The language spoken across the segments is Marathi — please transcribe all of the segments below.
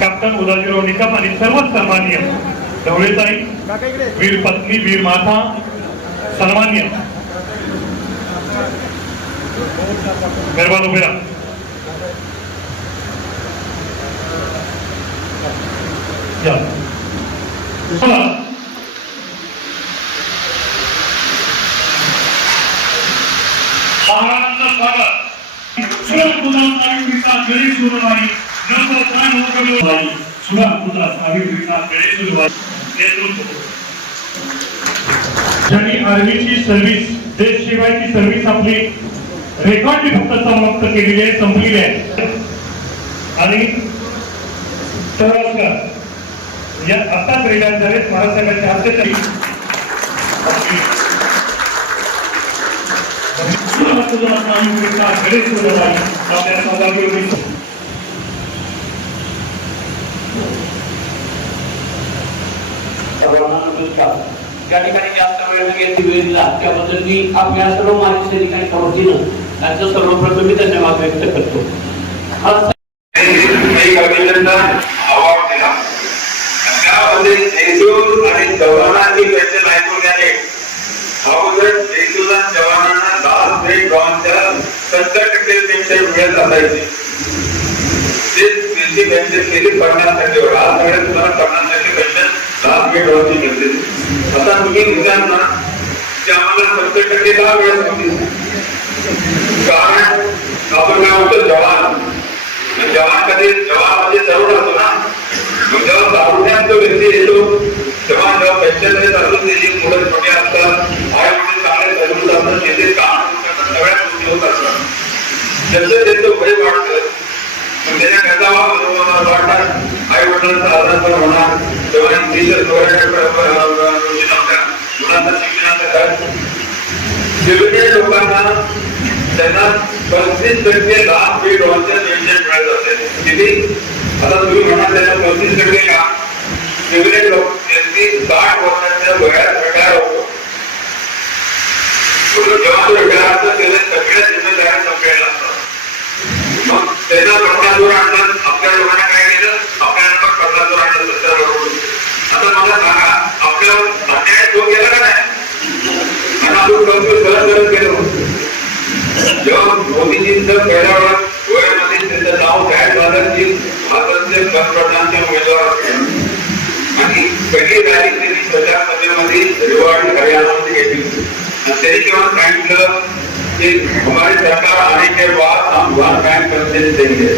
कॅप्टन उदाजीराव निकम आणि सर्व सन्माननीय ढवळेताई, वीर पत्नी, वीर माता, सन्माननीय मेहरबान उभे राहा. ज्यांनी आर्मीची सर्व्हिस, देश सेवाची सर्व्हिस आपली रेकॉर्ड फक्त समाप्त केलेली आहे, संपलेली आहे. आणि या आताच रिटायर झाले महाराष्ट्राच्या हस्ते त्या ठिकाणी जास्त वेळ दिला त्याबद्दल मी आपल्या सर्व माजी सैनिकांच्या वतीनं त्यांचं सर्वप्रथम मी धन्यवाद व्यक्त करतो. अवॉर्ड दिला त्यामध्ये जयसूर आणि जवानांनी त्यांच्या नायकोल्याने अगोदर जयसूर आणि जवानांना 10 ग्रेड ब्रॉन्झच्या 70% पेन्शन मिळत असायची. ते त्यांची पेन्शन केली 50% वर. आज सगळ्या तुम्हाला 50% पेन्शन 10 ग्रेड ब्रॉन्झची मिळते. आता तुम्ही मुलांना की आम्हाला 70% का मिळत होती? कारण आपण काय होतं, जवान कधी जवान म्हणजे जरूर असतो ना. जेव्हा तारुण्यात जो व्यक्ती येतो तेव्हा जेव्हा पेन्शन चालून त्याची मुलं छोटे असतात, आई वडील चांगले जरूर असतात, शेती काम सगळ्या गोष्टी होत असतात. जसं त्याचं वय वाढतं त्याच्या त्याचा वाटतात आई वडिलांचा आधार पण होणार. तेव्हा मुलांचा शिक्षणाचा खर्च सिव्हिलियन लोकांना त्यांना 35% लाभ पेड पेन्शन मिळत असेल. किती? आता तुम्ही म्हणा त्यांना 35% का? सिव्हिलियन लोक त्यांनी 60 वर्षाच्या वयात रिटायर होतो. जेव्हा तो रिटायर असतो त्याला सगळ्या जिम्मेदाऱ्या संपलेल्या असतात. मग त्याला 50 वर आणलं, आपल्या लोकांना काय केलं? आपल्याला 50 वर आणलं 70 वर. आता मला सांगा आपल्यावर अन्याय तो केला का नाही? आणि आपण सहज केलो. जेव्हा मोदीजींचं पहिल्या वयामध्ये त्याचं नाव काय झालं की भारताचे पंतप्रधानचे उमेदवार होते आणि पहिली रॅली त्यांनी 2015 रिवार्ड हरियाणामध्ये घेतली. त्यांनी तेव्हा सांगितलं की हमारे सरकार आने के बाद हम वन टाइम पेंशन देंगे.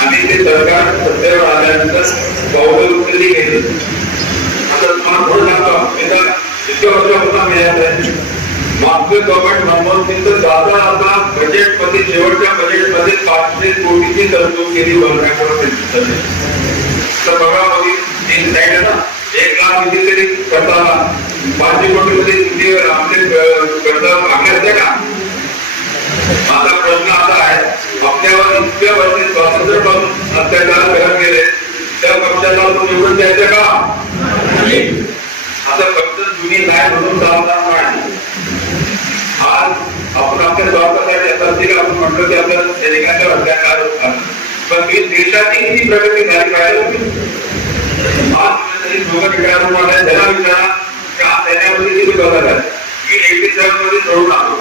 आणि ते सरकार सत्तेवर आल्यानंतर पावलं उचलली गेली. आता तुम्हाला थोडं सांगतो इतक्या वर्षापासून मिळत आहे. मागचं गव्हर्नमेंट मनमोहन सिंगचं दादा आता बजेट मध्ये शेवटच्या बजेट मध्ये 500 कोटीची तरतूद केली पेन्शनसाठी. तर बघा मोदी एक साईड आहे ना, 1 लाख कितीतरी करताना 500 कोटी मध्ये किती आमचे कर्ज मागे असते का? माझा प्रश्न असा आहे, आपल्यावर इतक्या वर्षी स्वातंत्र्य पासून अत्याचार करत गेले त्या पक्षाला तो निवडून द्यायचं का? आता फक्त जुनी काय म्हणून चालणार नाही. आज आपण आपल्या स्वार्थासाठी असतात आपण म्हणतो की आपल्या सैनिकांच्या अत्याचार होतात, पण देशाची किती प्रगती झाली पाहिजे. आज दोघं रिटायर होऊन त्याला विचारा का त्याच्यामध्ये किती बदल आहे. मी 87 मध्ये सोडून आलो,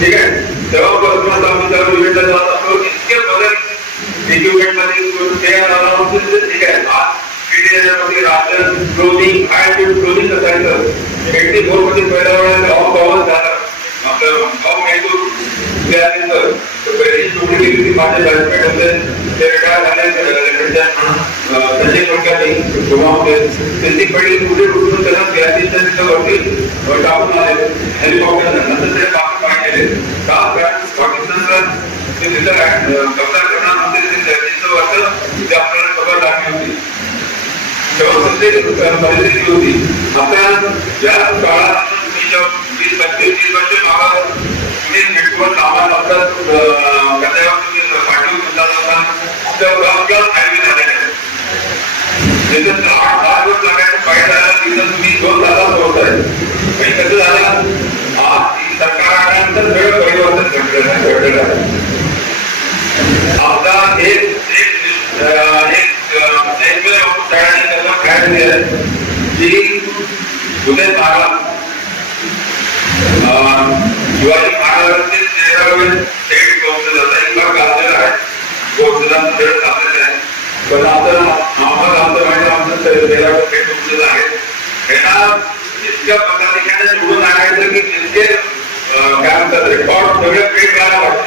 ठीक आहे. तेव्हापासून आता आम्ही त्या इव्हेंटला जात असतो, इतके बदल इक्विपमेंट मध्ये तयार झाला होतो, ठीक आहे. आज मध्ये राशन क्लोथिंग क्लोथिंग असायचं. 84 मध्ये पहिल्या वेळेला गावागावात झालं आपलं गाव मेहतूर त्यानंतर पहिली टोळी गेली होती. माझे बॅचमेट होते ते रिटायर झाले संजय पंकानी तेव्हा होते. त्यांनी पहिली टोळी उठून त्याला वरती टाकून आले हेलिकॉप्टर. नंतर ते टाकून पाहिजे का पाकिस्तानला ते तिथं कब्जा करणार होते. ते वाटतं ते आपल्याला खबर लागली होती तेव्हा परिस्थिती होती. आता या काळात 20-25 वर्ष काळात तुम्ही नेटवर्क कामाला असतात कथेवर तुम्ही पाठवून म्हणता तेव्हा आपल्याला फायदे झालेले आहेत. त्याच्यात 8 वर्ष लागायचं फायदा झाला तिथं तुम्ही 2 तासात पोहोचताय. आणि कसं झालं आज सरकार आल्यानंतर सगळं परिवर्तन घडलेलं आहे. आहेत की उदय महाराज शिवाजी महाराजांचे 13वे थेट संशोधनाचा एक भाग गाजलेला आहे. संशोधन खेळ चाललेला आहे. पण आता आम्हाला आमचं 13वे थेट संशोधन आहे. त्यांना इतक्या पदाधिकाऱ्यांना निवडून आणायचं की त्यांचे काय म्हणतात रेकॉर्ड सगळे फेक करायला वाटतं.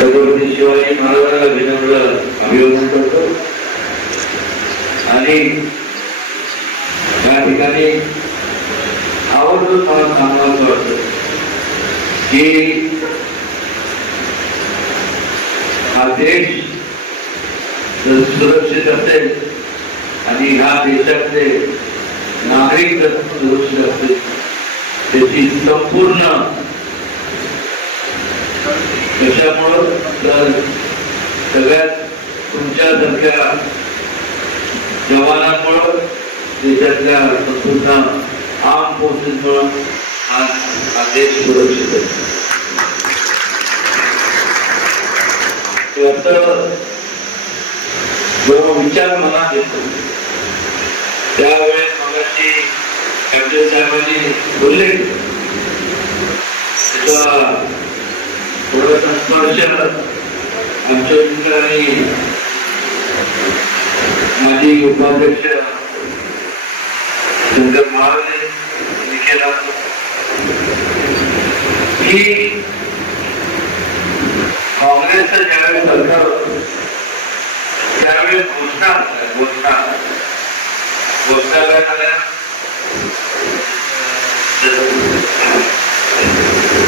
छत्रपती शिवाजी महाराजांना विनम्र अभिवादन करतो आणि या ठिकाणी आवर्जून मला सांगायचं वाटतं की हा देश जर सुरक्षित असेल आणि ह्या देशातले नागरिक जर सुरक्षित असतील त्याची संपूर्ण कशामुळं तर सगळ्यात तुमच्यासारख्या जवानांमुळं देशातल्या संपूर्ण आर्म फोर्सेसमुळं हा देश सुरक्षित आहे. जो विचार मनात येतो त्यावेळेस मगाशी कॅप्टन साहेबांनी बोलले त्याचा थोडासा स्पर्श आमच्या ठिकाणी माजी उपाध्यक्ष शंकर महाराज यांनी केला की काँग्रेसचं ज्यावेळेस सरकार होतं त्यावेळेस घोषणा काय झाल्या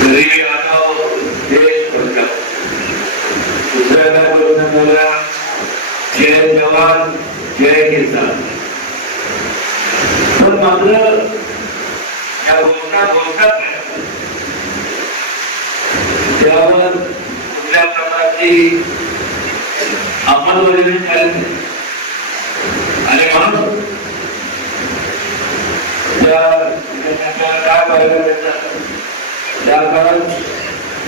गरीबी हटाओ देश बचाओ. दुसऱ्या काय घोषणा झाल्या जय जवान जय किसान. पण मात्र या घोषणाच त्यावर कुठल्या प्रकारची अंमलबजावणी झाली नाही आणि म्हणून काय पाहिलं मिळतं त्या काळात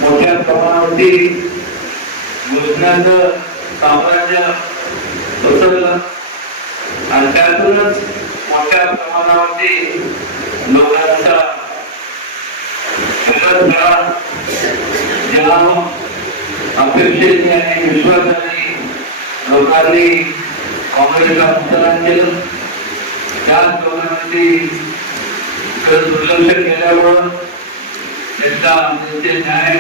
मोठ्या प्रमाणावरती घोषणाचं साम्राज्य पसरलं आणि त्यातूनच मोठ्या प्रमाणावरती लोकांचा ज्या अपेक्षेने आणि विश्वासाने लोकांनी काँग्रेसला मतदान केलं त्याच लोकांनी दुर्लक्ष केल्यामुळं त्यांचे न्याय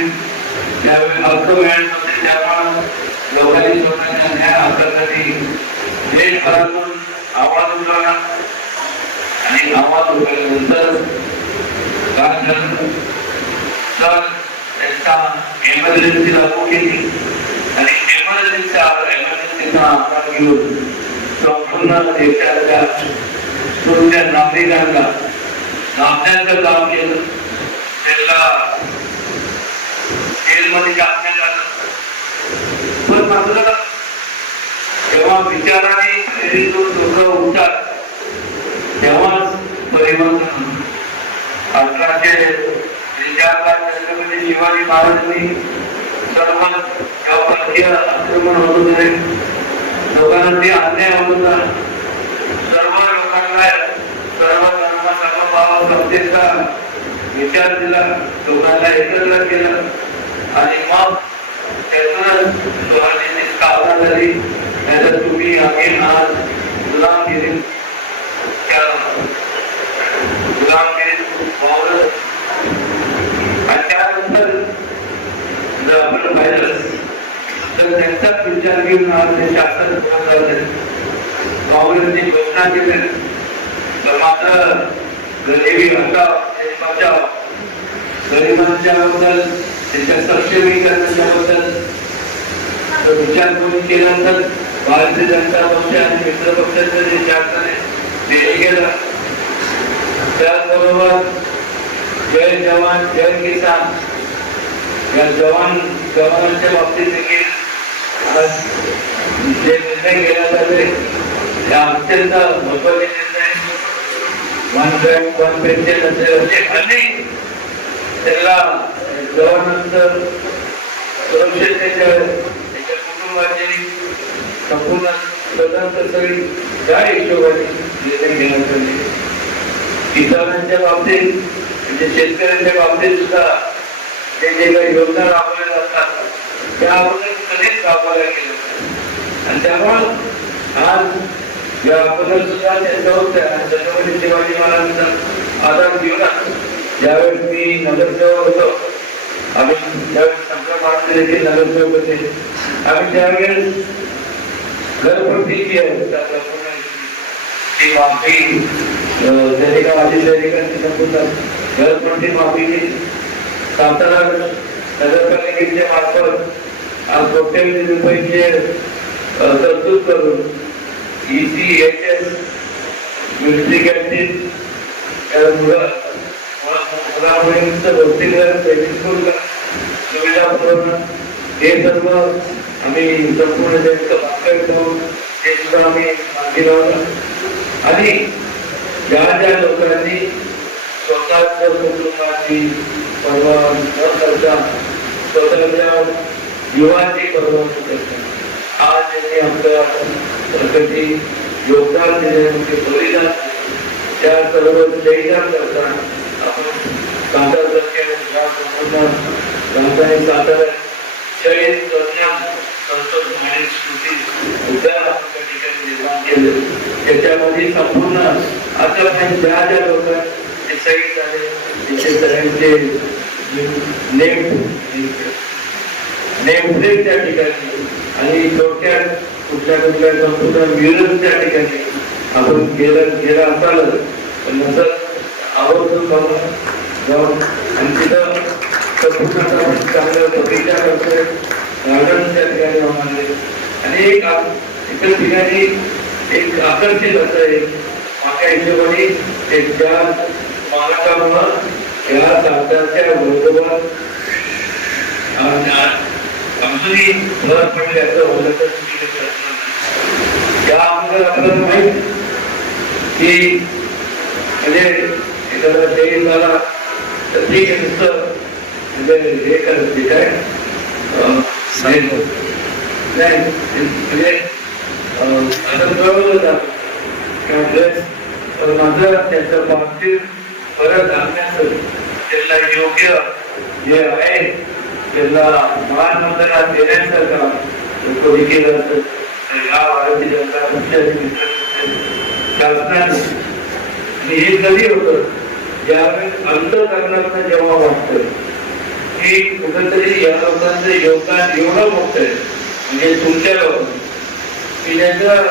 त्यावेळी हक्क मिळत नव्हते. त्यामुळं लोकांनी स्वतःच्या न्याय हक्कासाठी देशभरातून आवाज उठवला आणि आवाज उठवल्यानंतर काय झालं तर त्यांचा एमर्जन्सी लागू केली आणि एमर्जन्सीचा आकार घेऊन संपूर्ण देशाच्या तुमच्या नागरिकांना नामण्याचं काम केलं. त्यांना जेलमध्ये टाकण्यात आलं. पण मात्र जेव्हा विचाराने प्रेरित लोक उठतात तेव्हाच परिवर्तन. 1804 शिवाजी महाराजांनी सर्व परकीय आक्रमण होत होते. लोकांना ते अन्याय होत होता. सर्व लोकांना सर्व भाव समतेचा विचार दिला. लोकांना एकत्र केलं आणि मग त्यातूनच स्वराज्याची स्थापना झाली. त्याच्यात तुम्ही आम्ही आज गुलामगिरी आणि त्यानंतर जर आपण पाहिलं तर त्यांचाच विचार घेऊन आज ते शासन काँग्रेसने घोषणा केली. तर मात्र गरिबी हटाओ देश बचाओ गरिबांच्या बद्दल त्यांच्या सक्षमीकरणाच्या बद्दल विचार कोणी केल्यानंतर भारतीय जनता पक्ष आणि मित्र पक्षाचं जे शासनाने देश गेलं. त्याचबरोबर जय जवान जय किसान या जवानांच्या बाबतीत देखील जे निर्णय घेण्यात आले त्या अत्यंत महत्वाचे निर्णय. 1 पेन्शन असेल असे अनेक त्याला जेवणानंतर सुरक्षिततेच्या त्याच्या कुटुंबाची संपूर्ण स्वतंत्र सगळी त्या हिशोबाने निर्णय घेण्यात आले. किसानांच्या बाबतीत म्हणजे शेतकऱ्यांच्या बाबतीत सुद्धा जे जे काही योजना राबवल्या जातात त्या अगोदर कधीच राबवल्या गेल्या आणि त्यामुळे आज या अगोदर सुद्धा त्यांच्या होत्या छत्रपती शिवाजी महाराजांचा आधार घेऊनच ज्यावेळेस मी नगरसेवक होतो, आम्ही ज्यावेळेस संपूर्ण महाराष्ट्र देखील नगरसेवक होते, आम्ही त्यावेळेस घरपट्टीची ती माफी सैनिकांची संपूर्ण घरपट्टी माफी केली. सातारा नगरपालिकेच्या मार्फत आज कोट्यवधी रुपयांचे तरतूद करून ECHS मिलिटरी कॅन्टीन मुलामुलींचं भौतिक सुविधा पुरवणं हे सर्व आम्ही संपूर्ण ते सुद्धा आम्ही मागे लावलं. आणि ज्या ज्या लोकांनी स्वतःच्या कुटुंबाची पर्वा न करता स्वतःच्या युवाची पर्वा न करता आज त्यांनी आपल्या प्रगती योगदान दिले बलिदान त्या सर्व शहीदान करता आपण सातारा संपूर्ण राजधानी सातारा शहीद कन्या संसद माहिती स्मृती उद्यान आपण त्या ठिकाणी निर्माण केले. त्याच्यामध्ये संपूर्ण आतापर्यंत ज्या ज्या लोकांचे शहीद झाले त्याचे सगळ्यांचे नेमप्लेट त्या ठिकाणी आणि थोडक्यात कुठल्या कुठल्या संपूर्ण विरोध त्या ठिकाणी आपण गेला असाल पण नंतर आवर्जून जाऊन आणि तिथं संपूर्ण चांगलं बगीचा करतोय, गार्डन त्या ठिकाणी होणार आहे आणि एका ठिकाणी एक आकर्षित असं आहे माझ्या हिशोबाने त्या महाराष्ट्रामुळं या सातारच्या बरोबर अजूनही भर पडले असं होतं तर त्या अगोदर आपल्याला माहित की म्हणजे एखादा शहीद झाला तर ठीक आहे नुसतं म्हणजे हे करत काय नाही म्हणजे असं कळवलं जातं माझं त्याचं बाबतीत परत आणण्याचं त्याला योग्य जे आहे त्याला मान वंदना देण्याचं काम केलं असतं. या भारतीय जनता पक्षाने शासनाने हे कधी होतं ज्यावेळेस अंतःकरणातनं जेव्हा वाटतं की कुठेतरी या लोकांचं योगदान एवढं मोठं आहे म्हणजे तुमच्या लोकांना की ज्याचं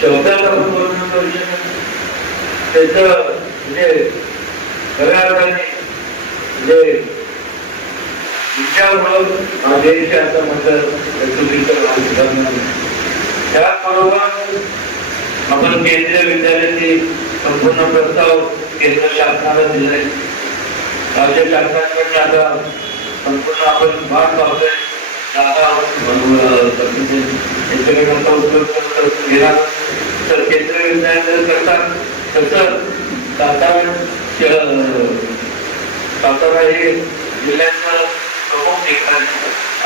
शब्दाला वर्णन करू शकत त्याचं म्हणजे खऱ्या अर्थाने म्हणजे तुमच्यामुळं हा देश असं म्हटलं चुकीचं. त्याचबरोबर आपण केंद्रीय विद्यालयाची संपूर्ण प्रस्ताव केंद्र शासनाला दिलाय. राज्य शासनाकडे आता संपूर्ण आपण भाग पावतोय घेणार तर केंद्रीय विद्यालय करतात तसं सातारा हे जिल्ह्याचं प्रमुख ठिकाण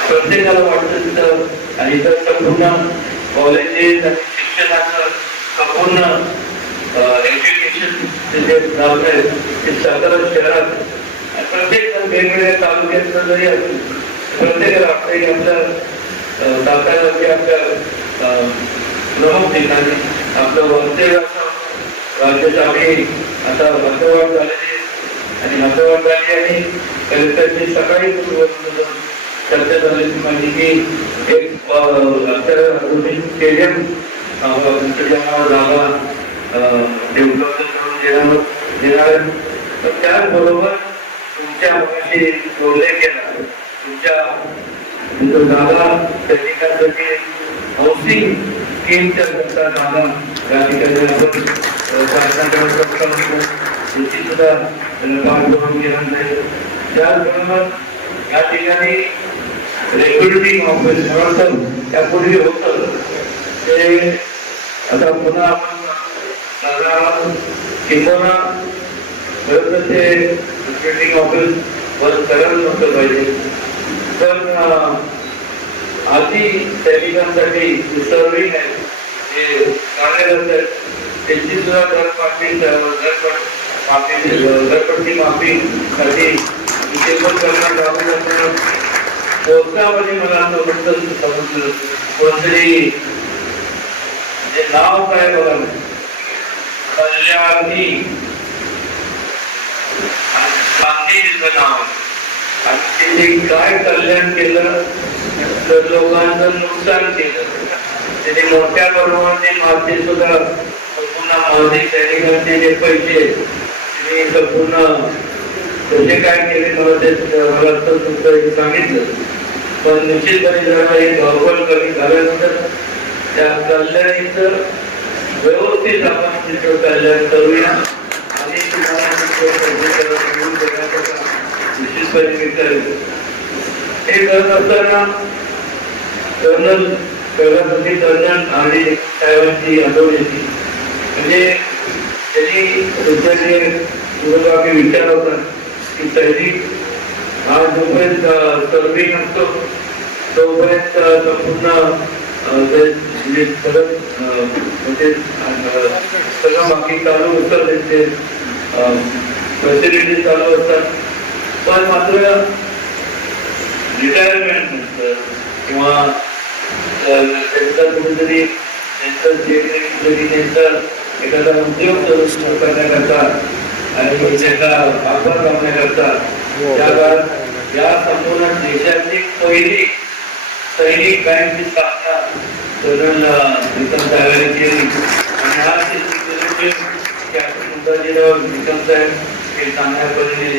प्रत्येकाला वाटतं तिथं आणि इथं संपूर्ण कॉलेजेस आणि शिक्षणाचं संपूर्ण एज्युकेशन जे लावलं आहे ते सातारा शहरात प्रत्येक वेगवेगळ्या तालुक्यात जरी असेल प्रत्येकाला वाटतं की आपलं सातारा आपल्या प्रमुख ठिकाणी आपलं वास्तव्य राज्यात आम्ही आता हद्दवाढ झालेली आणि हद्दवाढ झाली आणि कलेक्टरची सकाळी चर्चा झाल्याची माहिती की एक स्टेडियम जागा डेव्हलप करून देणार तर त्याचबरोबर तुमच्या मगाशी उल्लेख केला तुमच्या जागा सैनिकांसाठी हाऊसिंग स्कीमच्या करता जागा या ठिकाणी आपण शासनाकडे त्याची सुद्धा पाठपुरावा केला जाईल. त्याचबरोबर या ठिकाणी रेग्युलेटिंग ऑफिस म्हणून त्यापूर्वी होतं ते आता पुन्हा आपण किंवा ते रेग्युलेटिंग ऑफिस पण करायला नव्हतं पाहिजे. पण आधी सैनिकांसाठी सर्विंग आहे जे कार्यरत आहेत त्यांची सुद्धा घरपट्टी माफीसाठी कोर्टामध्ये मला असं समजलं कोणतरी जे नाव काय बघा कल्याणी गांधीजीचं नाव आणि त्यांनी काय कल्याण केलं तर लोकांचं नुकसान केलं. त्यांनी मोठ्या प्रमाणात माते सुद्धा संपूर्ण माजी सैनिकांचे जे पैसे त्यांनी संपूर्ण त्याचे काय केले मला तुमचं सांगितलं. पण निश्चितपणे जरा हे गौरव कमी झाल्यानंतर त्या कल्याणीचं व्यवस्थित आपण तिथं कल्याण करूया आणि तुम्हाला निश्चितपणे मी करेन. हे करत असताना कर्नल आणि साहेबांची आठवण येते. म्हणजे त्यांनी तुमच्याकडे विचार होता की सैनिक हा जोपर्यंत सर्विंग असतो तोपर्यंत संपूर्ण सगळं बाकी चालू होतं त्यांचे फॅसिलिटी चालू असतात. पण मात्र रिटायरमेंट नसतं किंवा त्यांचा कुठेतरी त्यांचा एखादा उद्योग सुरू करण्याकरता आणि त्याचा वापर करण्याकरता त्या काळात या संपूर्ण देशाची पहिली सैनिक बँकची स्थापना कर्नल विक्रम साहेबांनी केली आणि हा विक्रम साहेब हे चांगल्या पद्धतीने